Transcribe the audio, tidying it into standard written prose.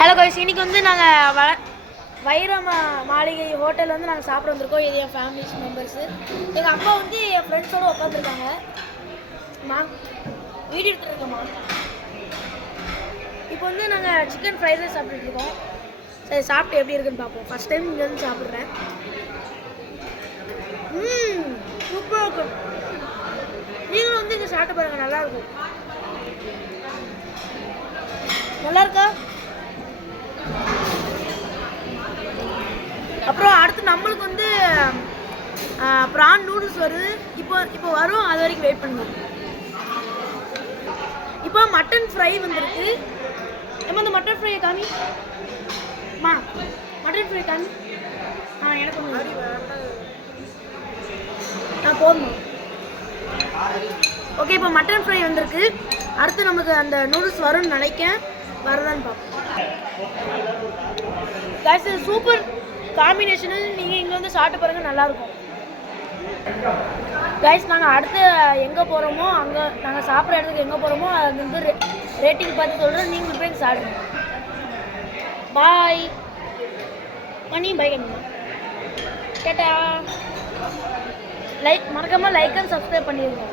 Hello guys, இன்னைக்கு வந்து நாங்கள் வைர மாளிகை ஹோட்டல் வந்து நாங்கள் சாப்பிட வந்திருக்கோம். இது என் ஃபேமிலிஸ் மெம்பர்ஸு. எங்கள் அப்பா வந்து என் ஃப்ரெண்ட்ஸோடு உட்காந்துருக்காங்க. வீடியோ எடுத்துருக்கோம்மா. இப்போ வந்து நாங்கள் சிக்கன் ஃப்ரைட் ரைஸ் சாப்பிட்டுருக்கோம். சரி, சாப்பிட்டு எப்படி இருக்குன்னு பார்ப்போம். ஃபஸ்ட் டைம் இங்கே வந்து சாப்பிட்றேன். சூப்பராக இருக்கும். நீங்களும் வந்து இங்கே சாப்பிட்டு பாருங்கள், நல்லாயிருக்கும். நல்லா இருக்கா? அப்புறம் அடுத்து நம்மளுக்கு வந்து ப்ரான் நூடுல்ஸ் வருது. இப்போ வரும், அது வரைக்கும் வெயிட் பண்ணுவோம். இப்போ மட்டன் ஃப்ரை வந்துருக்கு. நம்ம இந்த மட்டன் ஃப்ரையை காமி மட்டன் ஃப்ரை காமி. எனக்கு போதும். ஓகே, இப்போ மட்டன் ஃப்ரை வந்திருக்கு. அடுத்து நமக்கு அந்த நூடுல்ஸ் வரும்னு நினைக்கிறேன். வரதான்னு பார்ப்போம். கைஸ், இது சூப்பர் காம்பினேஷனு. நீங்கள் இங்கே வந்து சாப்பிட்டு பாருங்கள், நல்லாயிருக்கும். கைஸ், நாங்கள் அடுத்து எங்கே போகிறோமோ, அங்கே நாங்கள் சாப்பிட்ற இடத்துக்கு எங்கே போகிறோமோ அது வந்து ரேட்டிங் பார்த்து சொல்கிறோம். நீங்கள் போய் சாப்பிடுங்க. பாய் மணி. பை கண்ணுமா. கேட்டா மறக்காமல் லைக் அண்ட் சப்ஸ்கிரைப் பண்ணிடுங்க.